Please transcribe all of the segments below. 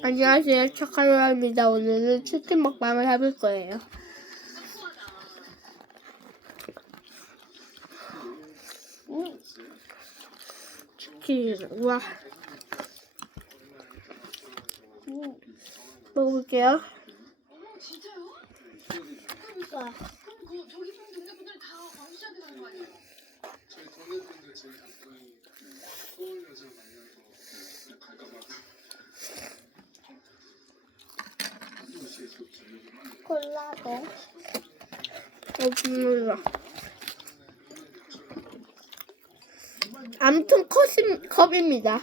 안녕하세요. 착한로라입니다. 오늘은 치킨 먹방을 해볼 거예요. 음. 치킨. 음. 먹어볼게요. 저희 동네분들 제일 가까이 서울 여자 만나서 갈까봐 콜라도 없습니다. 아무튼 컵임, 컵입니다.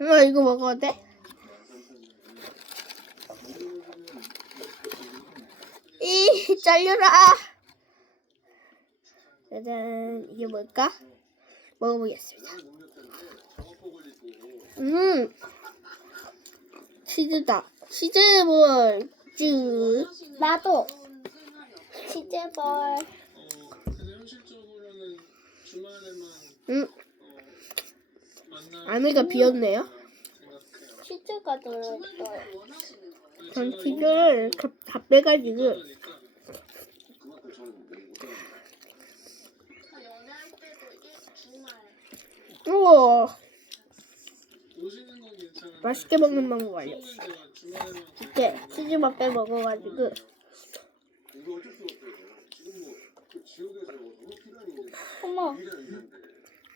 엄마 이거 먹어도 돼? 이 잘려라. 짜잔 이게 뭘까? 먹어보겠습니다. 음 치즈다. 치즈볼 쭉. 나도 치즈볼 음 안에가 비었네요. 치즈가 들어있어요. 전 치즈를 다- 다 빼가지고 건 괜찮은데 맛있게 먹는 방법 알려. 제가 주말에만 이렇게 치즈만 빼 먹어가지고. 어머.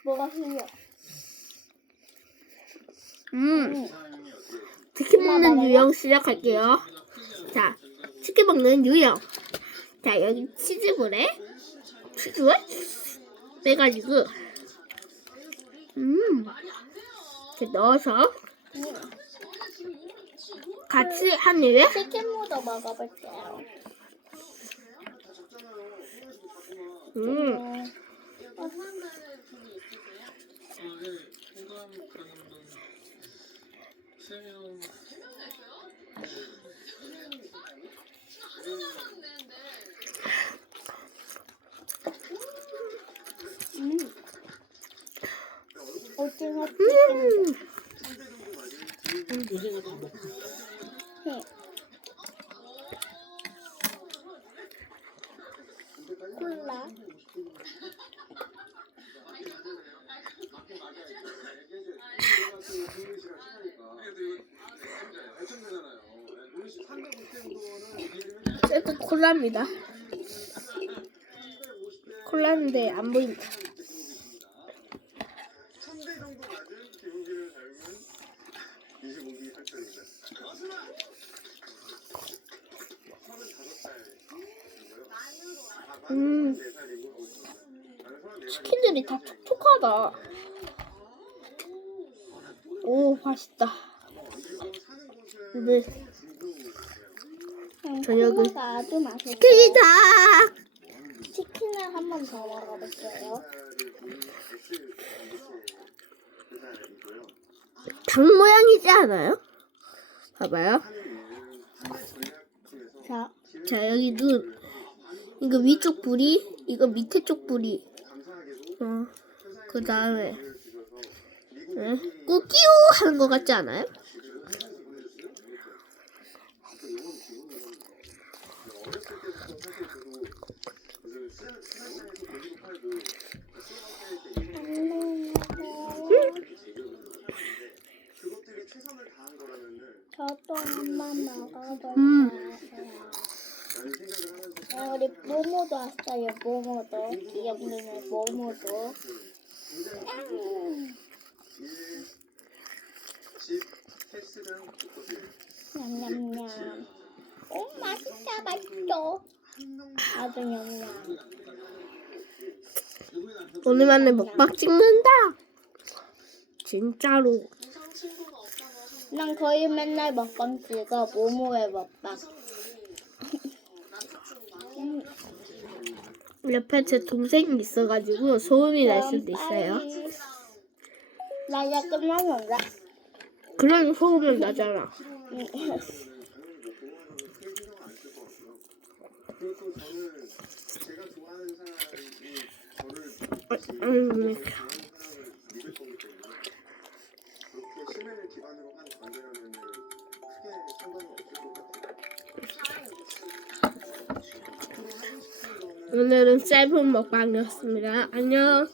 뭐가 흘려 음. 치킨 먹는 유형 시작할게요. 자 치킨 먹는 유형. 자 여기 치즈볼에 치즈를 빼가지고 음. 이렇게 넣어서 같이 한 입에? 치킨 무도 먹어볼게요. 음. 음, 아, 예, 음. 콜라 콜라입니다. 콜라인데 안 보인다. 천대 정도 낮은 기울기를 닮은 25기 학생입니다. 35살. 음. 34살이고. 치킨들이 다 촉촉하다. 오 맛있다. 네 저녁은 콜라가 아주 맛있어요 치킨이다. 치킨을 한 번 더 먹어볼게요 닭 모양이지 않아요? 봐봐요. 자 자 여기 눈. 이거 위쪽 부리, 이거 밑에 쪽 부리. 어. 그 다음에 네. 꾸끼우 하는 것 같지 않아요? 저도 한번 먹어볼게요 음. 아, 우리 모모도 왔어요 모모도. 귀염둥이 모모도. 냠냠냠. 오 맛있다 맛있어. 아주 냠냠. 오늘 만에 먹방 찍는다. 진짜로. 난 거의 맨날 먹방 찍어 모모의 먹방 옆에 제 동생이 있어가지고 소음이 날 수도 있어요. 나 이제 끝나는데 그런 소음은 나잖아. 당 오늘은 짧은 먹방이었습니다. 안녕.